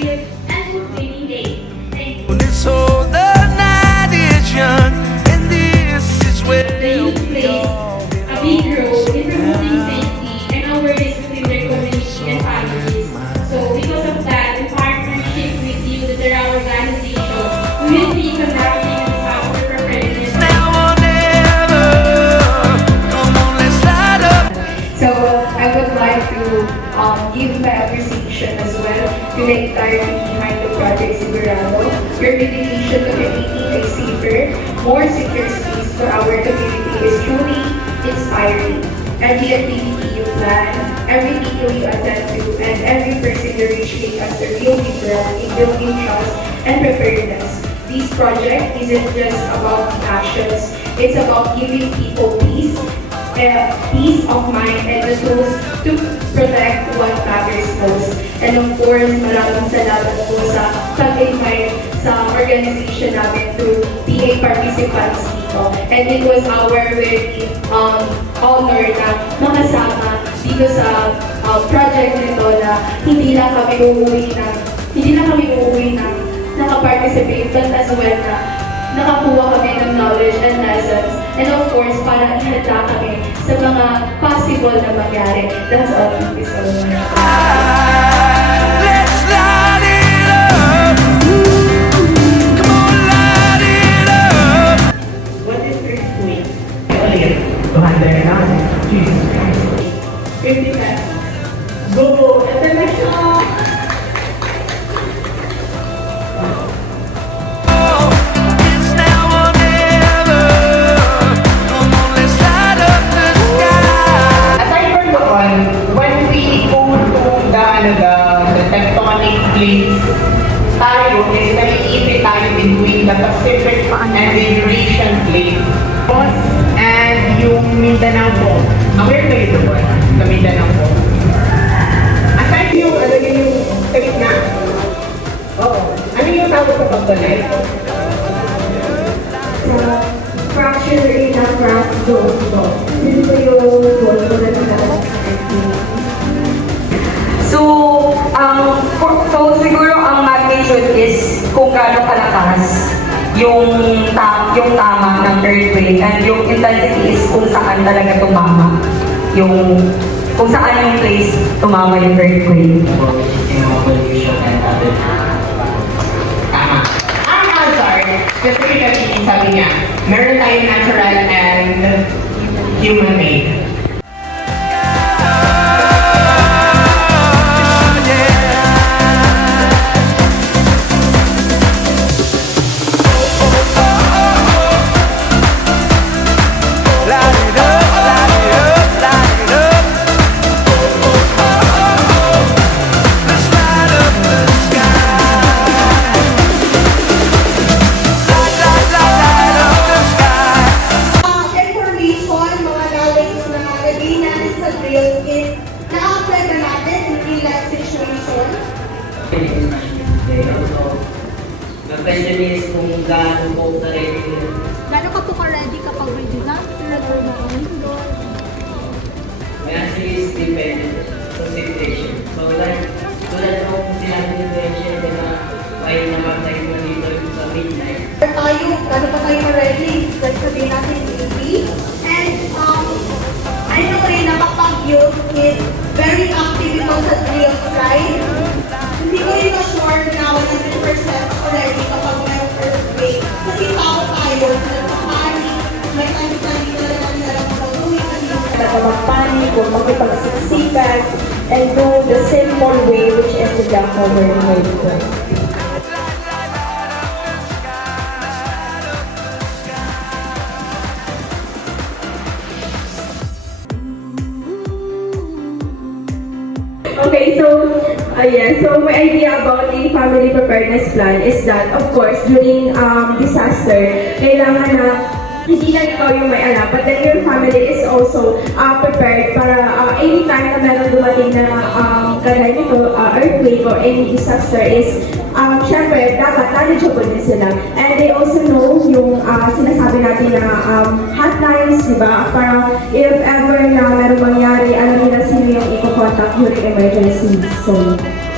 healthier and fulfilling day. Thank you. So the night is young, and this is where The youth plays a big role in promoting safety and awareness within their community and families. So because of that, in partnership with you, the Terra organization, we will be conducting a disaster preparedness. now or never. Come on, let's light up. So I would like to give my appreciation as well to the entire team behind the project Sigurado. Your dedication to creating a safer, more secure space for our community is truly inspiring. Every activity you plan, every meeting you attend to, and every person you reach make us a real difference in building trust and preparedness. This project isn't just about the actions, it's about giving people peace of mind and the tools to protect what matters most. And of course, maraming salamat po sa pag-invite sa organization namin to be a participants dito. And it was our very honor na makasama dito sa project nito na hindi lang kami uuwi na nakaparticipate, but as well na nakakuha kami ng knowledge and lessons. And of course, para ihanda kami sa mga possible na mangyari. That's all. Thank you so much. Let's light it up. Come on, light it up. What is earthquake? Jesus Christ. 50 pesos. Go! International! It's now or never. Come on, let's light up the sky. Aside from doon, when we go to the tectonic plates, tayo is naiipit tayo between the Pacific and the Eurasian plate. And yung Mindanao po. Aware kayo doon? Sa Mindanao po. Aside yung, yung tape na. Oo. Ano yung tawag sa pagdalit? Sa fracture in a craft zone po. Dito po yung zone ko na So siguro ang magnitude is kung gaano kalakas yung tama ng earthquake, and yung intensity is kung saan talaga tumama. Kung saan yung place tumama yung earthquake. Pollution and other. Tama. I'm sorry. Specifically, sabi niya, meron tayong natural and human-made. Light it up, light it up, light it up. Let's light up the sky. Light up the sky. Information, mga knowledge na naging natin sa drill is na-apply ba natin in real life situation? The question is kung gaano po na-ready. Gano'n ka po ka-ready kapag may disaster or mga window? The answer is dependent sa situation. So like, tulad nung sinabi ni Rachel na may namatay mo dito sa midnight. Tayo, gano'n pa tayo ka-ready? Let's sabihin natin maybe. And I know rin na kapag youth is very active ito sa drill side. Hindi ko rin sure na 100% ready kapag may earthquake. Kasi tao tayo, nagpapanik, may tani-tani na lang nalang gagawin. magpanik o makipagsiksikan and do the simple way, which is to jump over the earthquake. Okay, so my idea about the family preparedness plan is that, of course, during disaster, kailangan na hindi lang ikaw yung may alam, but then your family is also prepared para anytime na meron dumating na kagaya nito, earthquake or any disaster is, syempre, dapat knowledgeable din sila. And they also know yung sinasabi natin na hotlines, di ba? Para if ever na meron mangyari, alam nila sino yung i-contact during emergency. So,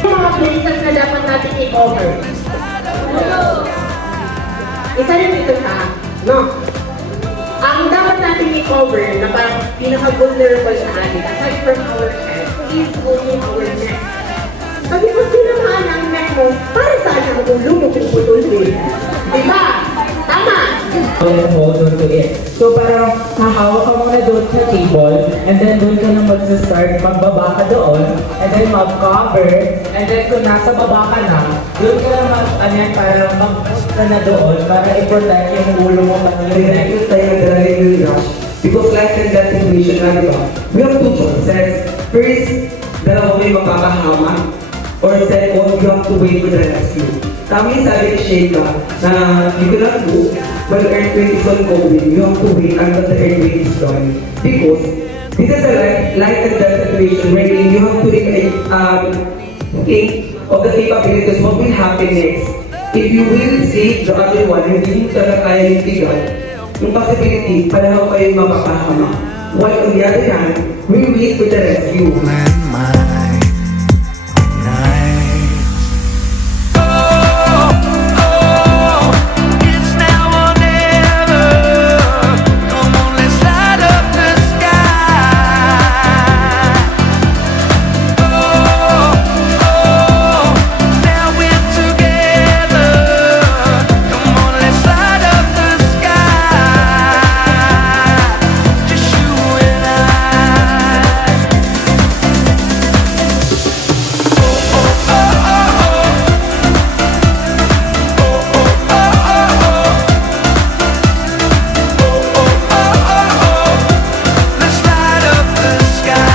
Mga places na dapat natin natin i-cover? Isa rin ito ha, no? Ang dapat natin i-cover na parang pinaka-vulnerable sa atin, aside from our head, is only our neck. Sabi ko, sinamaan ang neck mo, para saan ang ulo mo kung putulin? Diba? Tama! hold on to it. So parang hahawak ka muna doon sa table, and then doon ka na mag-start, magbaba ka doon, and then mag-cover, and then kung nasa baba ka na, doon ka na para mag-ka na doon, para i-protect yung ulo mo pati yung neck. Next tayo nag-rally will rush. Because like in that situation na diba, we have two choices. First, dalawa may makakahama. Or second, you have to wait for the rescue. Tama yung sabi ni Sheila na you cannot do when earthquake is ongoing. You have to wait until the earthquake is done. Because this is a life and death situation wherein you have to think of the capabilities, what will happen next. If you will save the other one, hindi mo talaga kaya yung bigat, yung possibility, pareho kayo mapapahama. While on the other hand, we wait for the rescue. It's now or never. Come on, let's light up the sky. Now we're together. Come on, let's light up the sky. Just you and I. Let's light up the sky.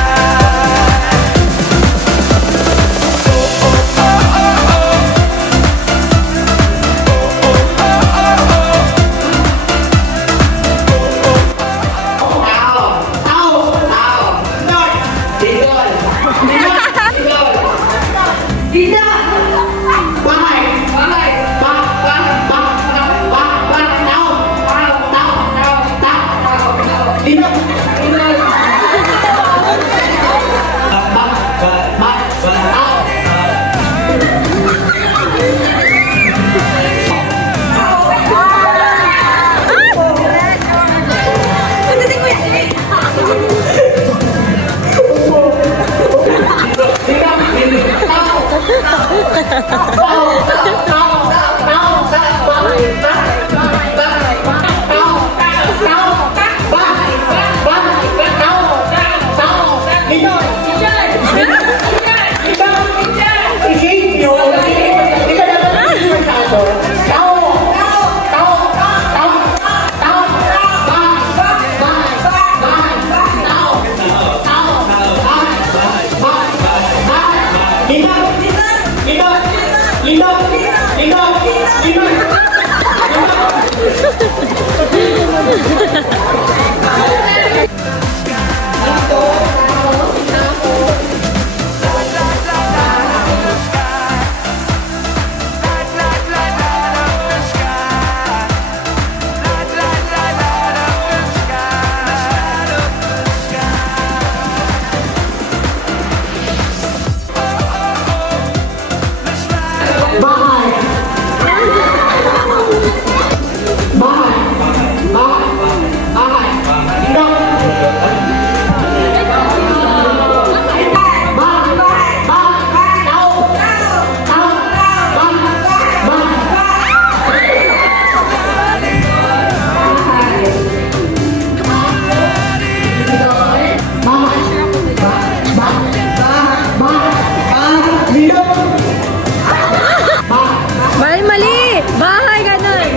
Mali! Bahay, ganun!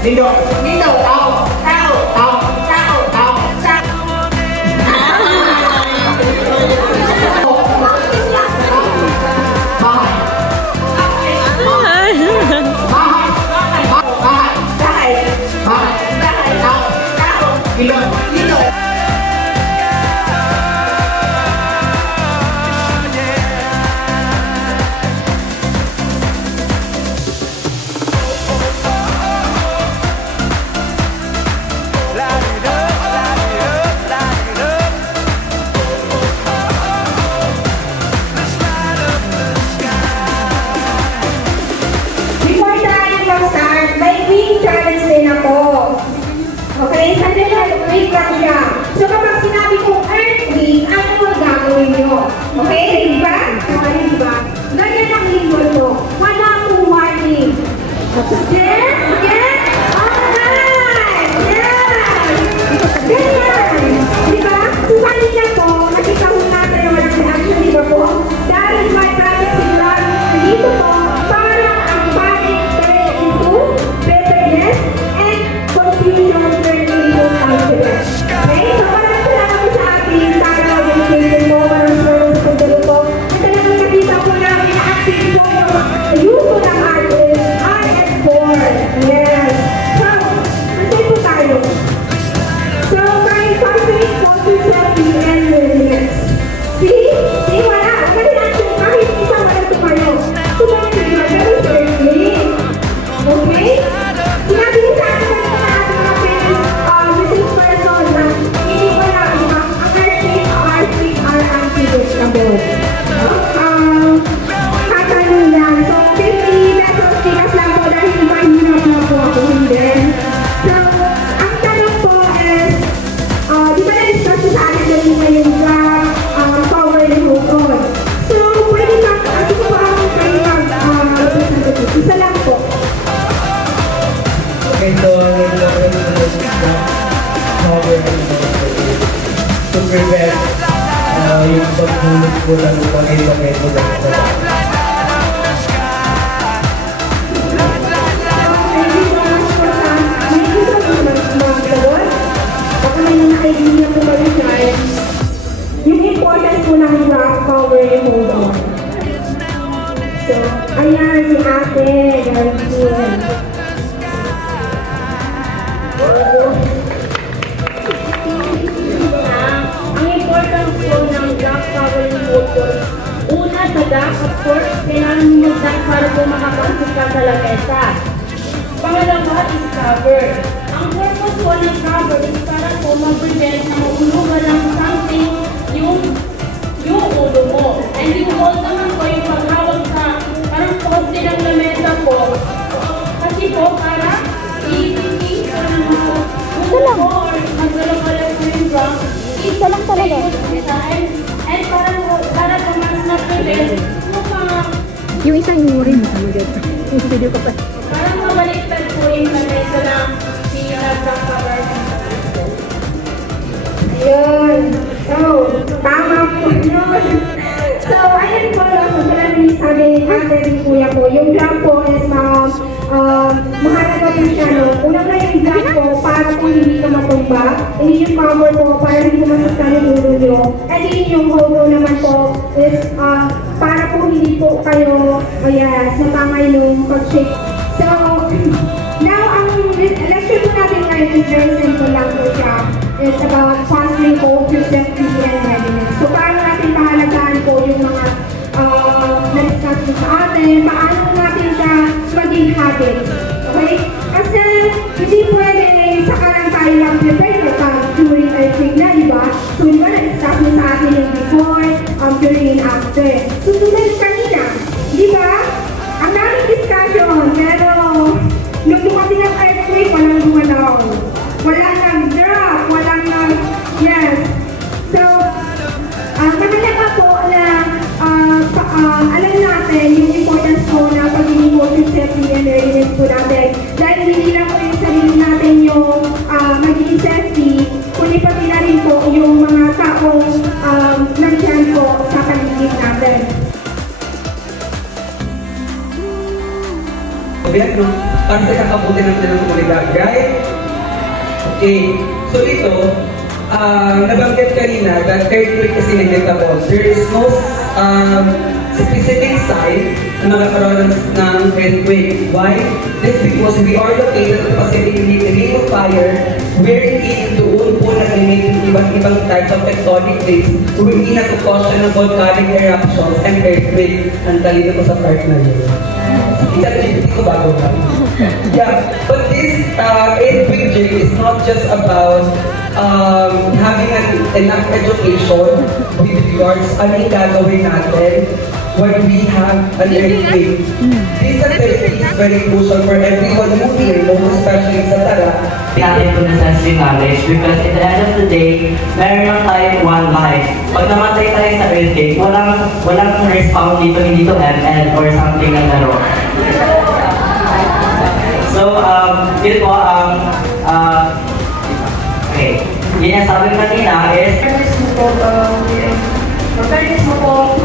Lindo! Lindo! Tao! Tao! Tao! Tao! Tao! earthquake challenge din ako. Okay, sandali lang, wait lang siya. So kapag sinabi kong earthquake, ano ang gagawin nyo? Okay, ready ba? Okay, diba? Ganyan ang lingkod mo. Wala akong warning. Yes? Yes? Alright! Yes! Ganyan! Diba? So kanina po, nakita ko natin yung reaction, diba po? Dahil my private signal, dito po, parang ang panic turn into preparedness and confusion turn into confidence. Okay? So parang salamat po sa ating tara organization po, parang sa pagdalo po. At talagang nakita po namin na active po yung uso ng artist, RS4. Yes. So, nasay po tayo. So, my confidence po to safety and readiness. See? See, wala. Mag-reaction kahit isang wala po kayo. So, ganyan na very certainly. Okay? Sinabi niyo sa akin na ating mga parents, missing person na hindi ko na ang earthquake are unpredictable. Katanong lang. So, 50 pesos tikas lang po dahil mahirap na po ako hindi. So, ang tanong po is, di ba na-discuss ko sa akin kanina yung power remote on? So, pwede ka, ano po ang pwede isa lang po. Okay, so to prevent yung pagbulit po ng bagay-bagay po sa Yung importance po ng rock power remote on. So, ayan si ate, very good. Ang importance po ng rock power remote on. Una sa dock, of course, kailangan mo mag-dock para po makapasok ka sa lamesa. Pangalawa is cover. Ang purpose po ng cover is para po mag-prevent na maulugan ng something yung ulo mo. And yung hold naman po yung paghawag sa parang poste ng lamesa po. Kasi po para i-pinking ko ng ulo mo or magdala-gala po yung drum. Isa lang talaga. And para po mas na-prevent yung mga Yung isang rin. Yung video ko pa. parang mabaliktad po yung lamesa na pinag-cover. Ayun. So, tama po yun. So, ayun po lang. So, talagang sabi ni ate rin kuya po. Yung drum po is mahalaga po siya. No? Unang na yung drum po para po hindi ka matumba. And yung cover po para hindi mo masastan yung ulo nyo. And yun yung hold naman po is para po hindi po kayo natamay yung pag-shake. So, now, ang lecture po natin ngayon is very simple lang po siya. It's about fostering both your safety and readiness. So, paano natin pahalagaan po yung mga na-discuss mo sa atin, paano natin siya maging habits. Okay? Kasi, hindi pwede saka lang tayo lang prepare kapag during earthquake na, di ba? So, di ba na-discuss mo sa atin yung before, during and after. So, tulad kanina, di ba? Ang daming discussion, pero nung dumating ang earthquake, walang gumalaw. Wala nang drop, walang yes. So, mahalaga po na alam natin yung importance po na pagiging water safety and readiness po natin. Dahil hindi lang po yung sarili natin yung magiging safety, kundi pati na rin po yung mga taong nandiyan po sa paligid natin. Gobyerno para sa kakabuti ng komunidad, right? Okay, so ito, nabanggit kanina that earthquake is inevitable. There is no specific sign na magkakaroon ng earthquake. Why? This because we are located at the Pacific Ring of Fire, wherein doon po nag-emit yung iba't ibang types of tectonic plates hindi nagkukosya ng volcanic eruptions and earthquake. Ang talino ko sa part na yun. Hindi ko bago ba? Yeah, but this earthquake drill is not just about having enough education with regards ano yung gagawin natin when we have an earthquake. This activity is very crucial for everyone who here, most especially sa Tara. natin po na sensory knowledge because at the end of the day, meron lang tayong one life. Pag namatay tayo sa earthquake, walang respawn dito, hindi to ML or something na laro. So, yun po, okay. Yun yung sabi ko kanina is, Fairness mo po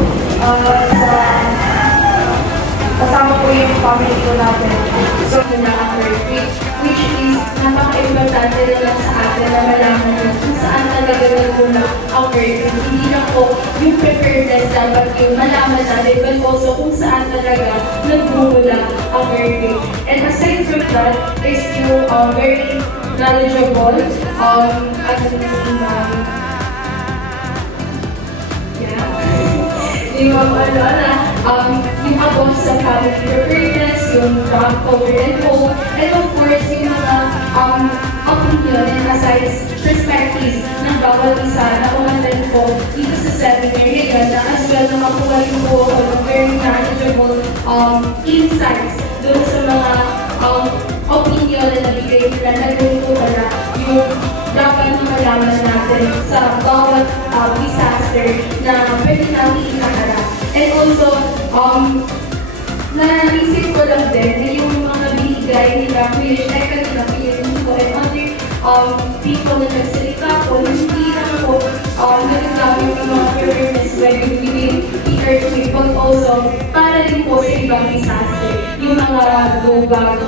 kasama po yung family ko natin. So, na ang earthquake, which is napaka-importante rin lang sa atin na malaman yun kung saan talaga nagmula ang earthquake. Hindi lang po yung preparedness dapat yung malaman natin, but also kung saan talaga nagmula ang earthquake. And aside from that, is yung very knowledgeable yung about sa family preparedness, yung drug cover and home, and of course, yung mga opinion and asides perspectives ng bawat isa na umandan po dito sa seminar ngayon na as well na makuha yung po ako ng very knowledgeable insights doon sa mga opinion na nabigay nila na doon po pala yung dapat na malaman natin sa bawat disaster na pwede natin ikaharap. And also, naisip ko lang din na yung mga binigay nila, which I kanina pinili ko, and other people na nagsalita ko, na hindi lang po nagagamit yung mga preparedness when giving the earthquake, but also para din po sa ibang disaster. Yung mga lugar,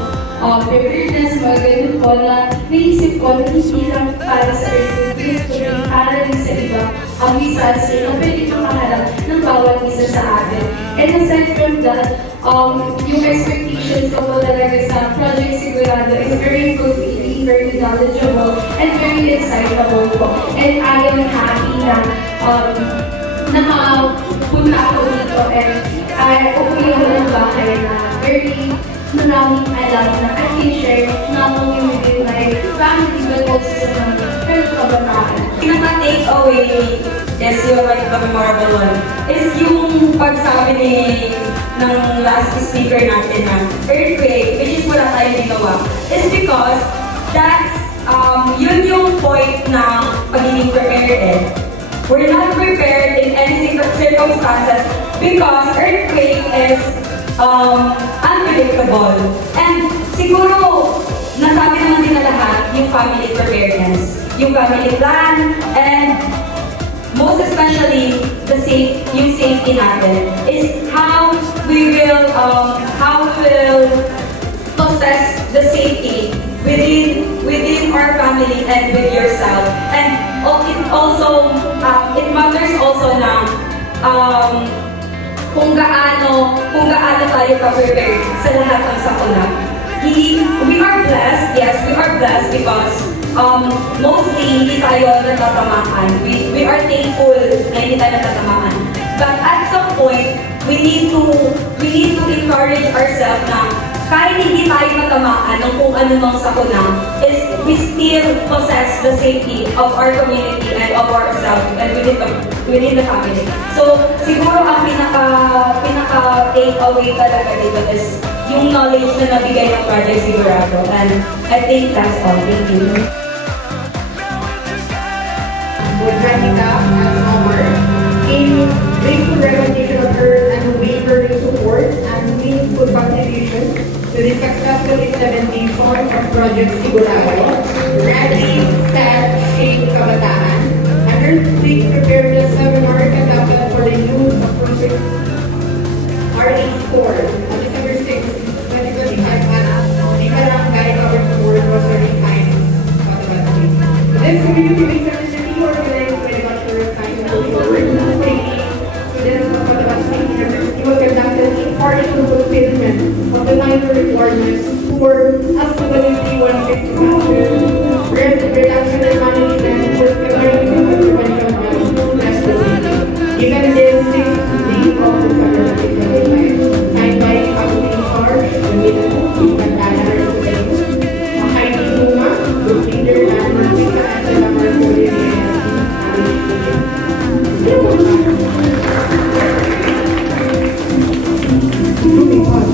preparedness, mga ganun po na naisip ko na hindi lang para sa earthquake, para rin sa iba ang disaster na pwede makaharap ng bawat isa sa atin. And aside from that, yung expectations ko po talaga sa Project Sigurado is very good, very knowledgeable, and very excitable po. And I am happy na nakapunta ako dito and okay ako ng bahay na very maraming alam na I can share not only within my family but also sa mga kabataan. Pinaka-take away is yung like the memorable one is yung pagsabi ng last speaker natin na earthquake, which is wala tayong ginawa, is because that's yun yung point na pagiging prepared. We're not prepared in any circumstances because earthquake is unpredictable. And siguro, nasabi naman din na lahat yung family preparedness, yung family plan, and most especially yung safety natin is how we will possess the safety within our family and with yourself. And it matters also na kung gaano tayo ka-prepared sa lahat ng sakuna. We are blessed, yes, we are blessed because mostly hindi tayo natatamaan. We are thankful na hindi tayo natatamaan. But at some point, we need to encourage ourselves na kahit hindi tayo matamaan ng kung ano mang sakuna, is we still possess the safety of our community and of ourselves and within the family. So, siguro ang pinaka-take away talaga dito is yung knowledge na nabigay ng Project Sigurado. And I think that's all. Thank you. With Ranika as our in grateful recognition of her unwavering support and meaningful contribution to the successful implementation of Project Sigurado, rallying staff shape kabataan, an earthquake preparedness seminar conducted for the youth of Project RH4 on December 6, 2025 at the Barangay Government Board was certified Cotabato. This community-based initiative organized by the Bachelor of Science and Social Work students of Cotabato State University was conducted in partial fulfillment of the minor requirements for up to WP 160 reduction and management for prevention of given this 6th day of December 2025, signed by Abdi Harsh, the middle Pantana representative, Heidi Luma, the leader and Martika and the number 48. Moving on.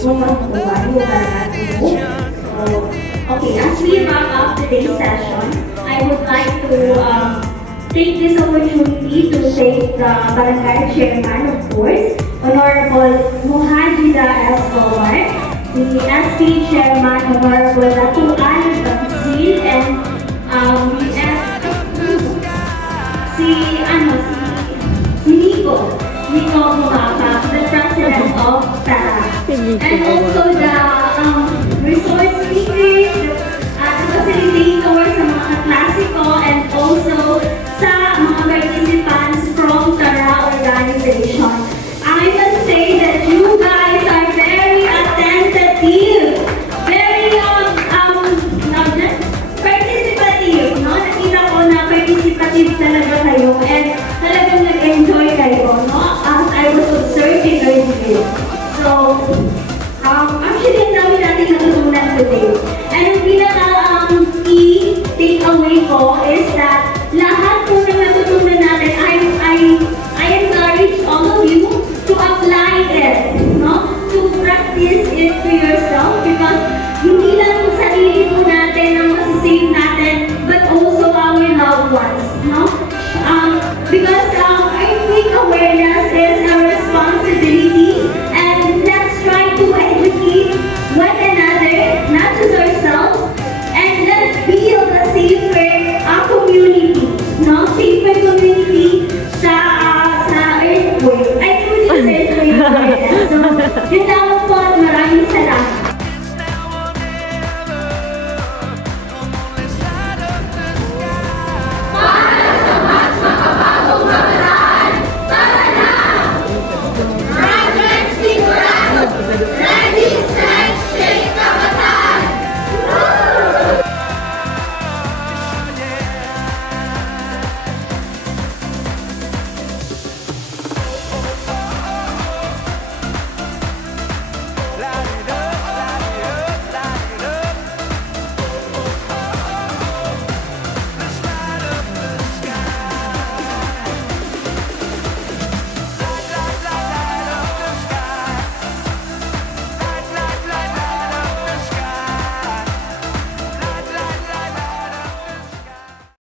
kung ano ba So, okay, as we wrap up today's session, I would like to take this opportunity to thank the Barangay Chairman, of course, Honorable Muhajida S. Omar, the SP Chairman, Honorable Ratu Al Tafsil, and si Nico Muhapa, the President of TARA. And also the resource speakers, the facilitators sa mga klase ko, and also sa mga participants from TARA organization. I must say that you guys are very attentive, very participative, no? Nakita ko na participative talaga kayo, and talagang nag-enjoy kayo, no? As I was observing your video. So, actually, ang dami natin natutunan today. And ang pinaka key takeaway